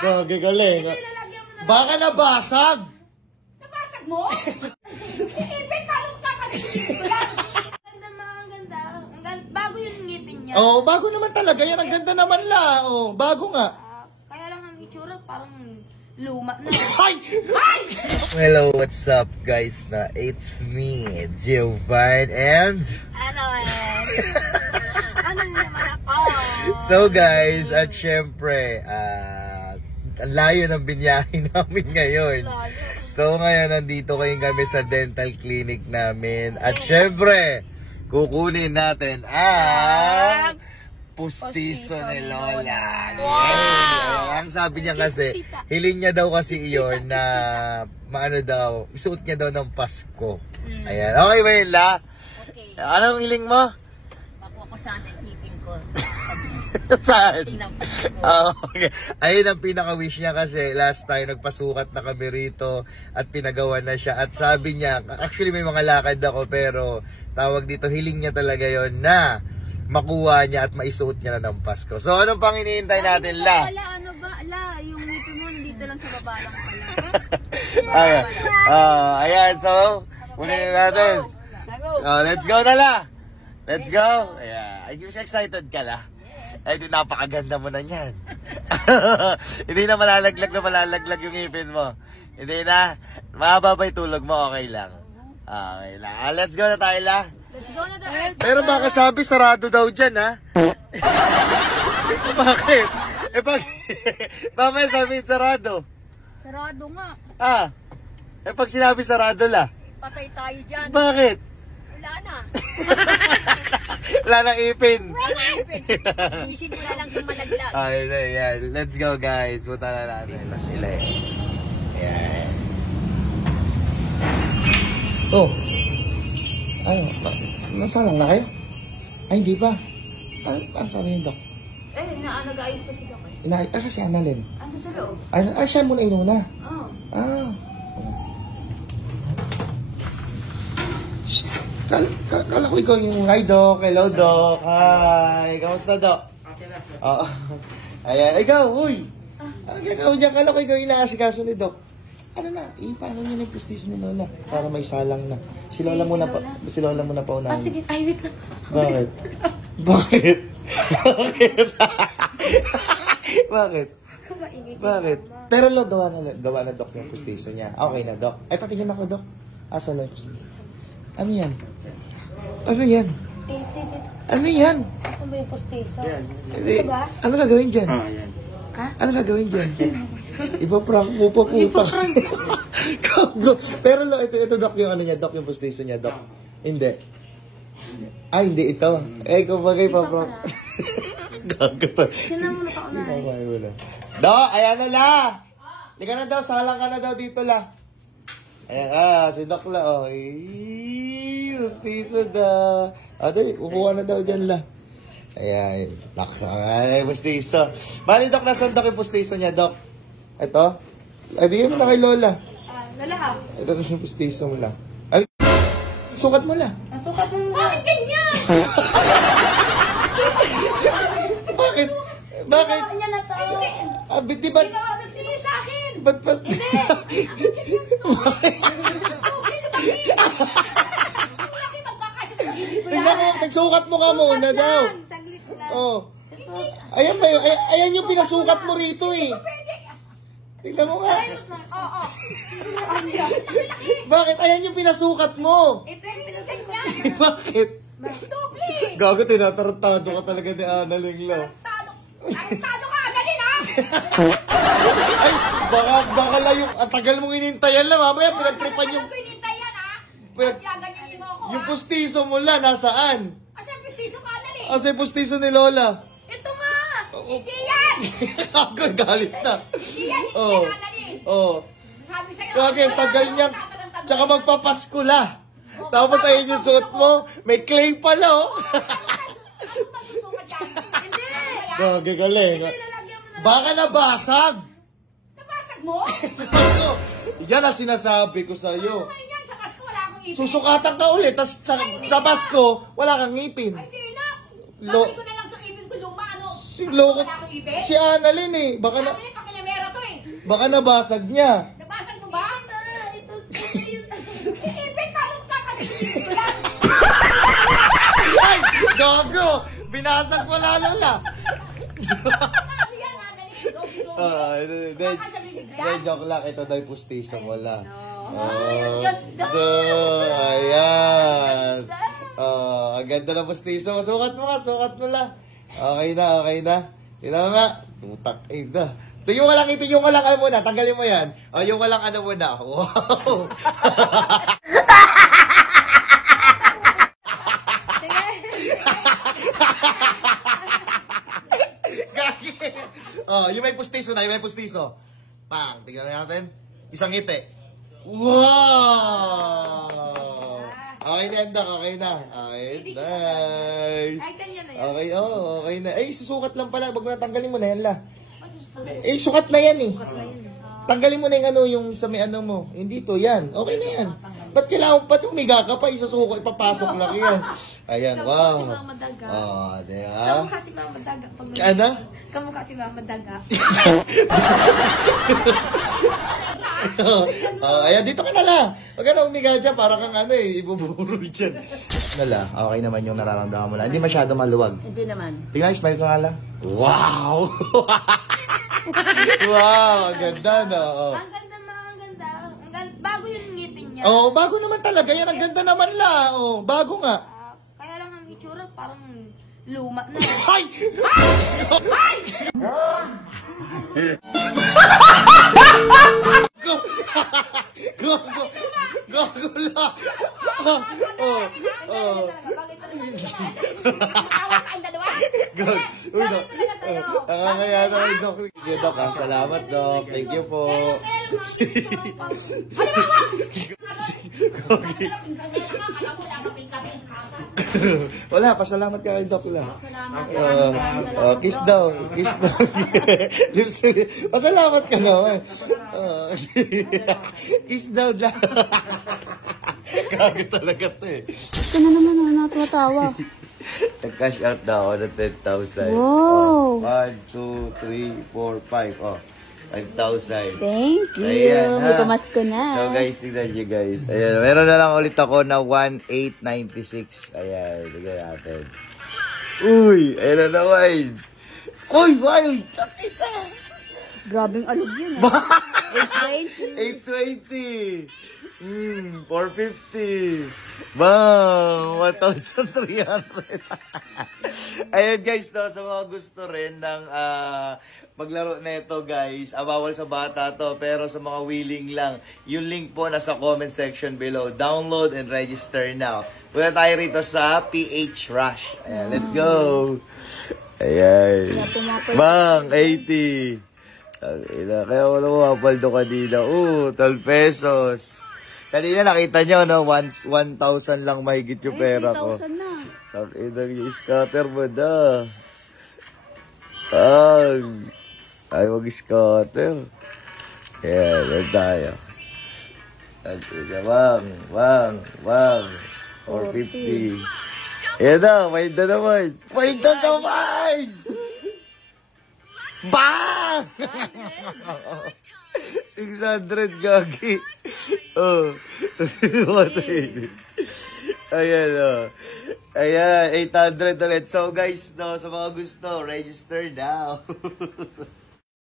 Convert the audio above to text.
Gagi galing. Baka nabasag. Nabasag mo? Ipin, paano magkakasin ko lang? Ganda. Bago yung ngipin niya. Oo, bago naman talaga. Yan, ang ganda naman la. Oo, bago nga. Kaya lang ang itsura, parang luma na. Ay! Ay! Hello, what's up guys? It's me, Jovan, and... Ano naman ako? So guys, at syempre, ang layo ng binyahe namin ngayon. So ngayon, nandito kayong kami sa dental clinic namin. At syempre, kukunin natin ang pustiso ni Lola. Wow! Ang sabi niya kasi, hiling niya daw kasi iyon na maano daw, isuot niya daw ng Pasko. Ayan. Okay ba yun, La? Okay. Anong hiling mo? Makuha ko sana yung ipin ko. Saan? Tingnan Pasko. Okay. Ayun ang pinaka-wish niya kasi last time nagpasukat na kami rito at pinagawa na siya. At sabi niya, actually may mga lakad ako pero tawag dito, hiling niya talaga yon na makuha niya at maisuot niya na ng Pasko. So, anong pang hinihintay natin, La? Ano ba? Yung ngipin mo, nandito lang sa baba lang Ayan. Ayan, so, kunin natin. Let's go na, La. Let's go. Ayan. Ay, excited ka, La? Ay, di napakaganda mo na niyan. Hindi na malalaglag yung ngipin mo. Hindi na. Mababa yung tulog mo, okay lang. Okay lang. Let's go na tayo, La. Pero baka sabi sarado daw dyan, ha? Bakit? Mamaya sabihin sarado. Sarado nga. Pag sinabi sarado, La. Patay tayo dyan. Bakit? Wala na. Wala nang ipin. Isin mo na lang yung malaglag. Ayan. Let's go, guys. Punta na natin na sila eh. Ayan. Oh. Ano? Masalang na kayo? Ay, hindi pa. Ano sabi niyo, Dok? Nag-ayos pa si Dok eh. Asa si Annalyn? Ando sa loob. Siya muna inuna. Oo. Shhh. Kala ko ikaw yung hi, Dok. Hello, Dok. Hi. Kamusta, Dok? Okay na. Oo. Ayan. Ikaw, uy. Ano gagawin dyan? Kala ko ikaw yung nakasikaso ni Dok. Ano na? Paano niya yung pustiso ni Lola? Para may salang na. Si Lola muna pa unahin. Sige. Ay, wait lang. Bakit? Bakit? Bakit? Bakit? Pero gawa na Dok yung pustiso niya. Okay na, Dok. Ay, patingin ako, Dok. Asa na yung pustiso? Ano yan? Ano yan? Ano yan? Asan ba yung postiso? Ito ba? Ano gagawin dyan? Yan. Ha? Ano gagawin dyan? Ipa-prank mo pa, puta. Pero ito, Dok, yung ano niya, Dok, yung pustiso niya, Dok. Hindi. Hindi ito. Kung bagay pa-prank. Gago to. Sino mo na paunahin? Dok, ayan na, La. Hindi ka na daw, salang ka na daw dito, La. Ayan, si Doc La, oh. Pustiso daw. Dali, kukuha na daw dyan, La. Ayan, pustiso. Bali, Doc, nasan, Doc, yung pustiso niya, Doc? Ito? Ay, bigyan mo na kay Lola. Lola ha? Ito na yung pustiso mo, La. Ay, sukat mo, La. Sukat mo. Bakit ganyan? Bakit? Bakit? Ginawa niya na to. Di ba? Ginawa na siya sa akin. Ba't? Hindi. Tingnan mo, nagsukat mo ka muna daw. Saglit lang. Oh. Ayan yung pinasukat mo rito eh. Tingnan mo nga. Oo. Bakit? Ayan yung pinasukat mo. Ito yung pinagay niya. Bakit? Doble. Gago, tinatarantado ka talaga ni Annalyn, La. Tarantado ka, dali na. Ay, baka lang yung, tagal mong inintayan lang, mamaya pinagtripan yung, Ganyanin mo ako. yung pustiso mo, La, nasaan? Asa yung pustiso ka, dali. Asa yung pustiso ni Lola? Ito nga. Hindi yan. Ako, galit na. Hindi yan, hindi Oh. yan, dali. Oh. Sabi sa'yo. Kaya tagal niya. Tsaka magpapasko, La. Tapos ayun yung suot mo, may clay pala, oh. Hindi. Gagi galing. Baka nabasag. Nabasag mo? Yan ang sinasabi ko sa'yo. Ay, yan. Sa Pasko wala akong ipin. Susukatan ka ulit, tapos sa Pasko, wala kang ngipin. Ay, di na. Lo- Bakit ko na lang itong ipin ko luma, ano? Si Loko, Wala akong ipin? si Annalyn eh. Baka na, Sabi niya, pakilamero to. Baka nabasag niya. Nabasag mo ba? Ito yun. Iipit ka lang kakasipin. Ay! Gago! Binasag mo lalo na. Ano yan, Hindi, joke lang. Ito daw yung pustiso mo lang. Ayan. Ang ganda ng pustiso. Sukat mo nga, sukat mo lang. Okay na, okay na. Tingnan mo nga. Tutak, na. Tingnan mo lang, ipin yung walang ano muna. Tanggalin mo yan. Yung walang ano muna. Wow. Gagi. Yung may pustiso na, yung may pustiso. Pang, tingnan natin. Isang ngiti. Wow! Okay na, Endak. Okay na. Okay, nice. Okay, okay na. Susukat lang pala. Bago na, tanggalin mo na yan la. Sukat na yan eh. Tanggalin mo na yung ano, yung sa may ano mo. Hindi to, yan. Okay na yan. Ba't kailangan pa tumiga ka pa? Isusuko, ipapasok lang yan. Ayan, wow. Kamukha si Mama Daga. Ano? Kamukha si Mama Daga. Ayan, dito ka na lang. Huwag ka na umiga dyan, para kang ano eh, ibuburol dyan. Nala, okay naman yung nararamdaman mo lang. Hindi masyado maluwag. Hindi naman. Tingnan, smile ko nga lang. Wow! Wow, ang ganda no. Ang ganda mga, ang ganda. Bago yung ngipin niya. Bago naman talaga yan. Ang ganda naman la. Bago nga. Kaya lang ang itsura parang luma na. Ay! Ay! Go la. Kaya na kay Doc. Doc, salamat Doc. Thank you po. Wala, pasalamat ka kay Doc lang. Kiss daw. Kiss daw. Pasalamat ka naman. Kiss daw lang. Gago talaga to eh. Ito na naman, natatawa. Nag-cash out na ako ng 10,000. Wow! 1, 2, 3, 4, 5. 5,000. Thank you. Ayan, may pamasko na. So guys, tignan nyo guys. Ayan, meron na lang ulit ako na 1,896. Ayan, tignan natin. Uy, ayan na naman. Uy, wild! Sakita! Grabing alog yun. 820. 450. Bang! 1,300. Ayun guys, no, sa mga gusto rin ng paglaro na ito guys, bawal sa bata to, pero sa mga willing lang, yung link po nasa comment section below. Download and register now. Punta tayo rito sa PH Rush. Ayan, let's go! Ayan. Bang! 80. Kaya wala mo mapaldo kanina. 12 pesos. Kanina nakita nyo, no? 1,000 lang mahigit yung pera ko. 3,000 na. Takinang yung scatter mo na. Ay, mag-scatter. Yan, yan tayo. Bang. 450. Yan na, may na naman. May na naman! Bang! 600 gagi. Ayan, Ayan, 800 ulit. So guys, no, sa mga gusto, register now.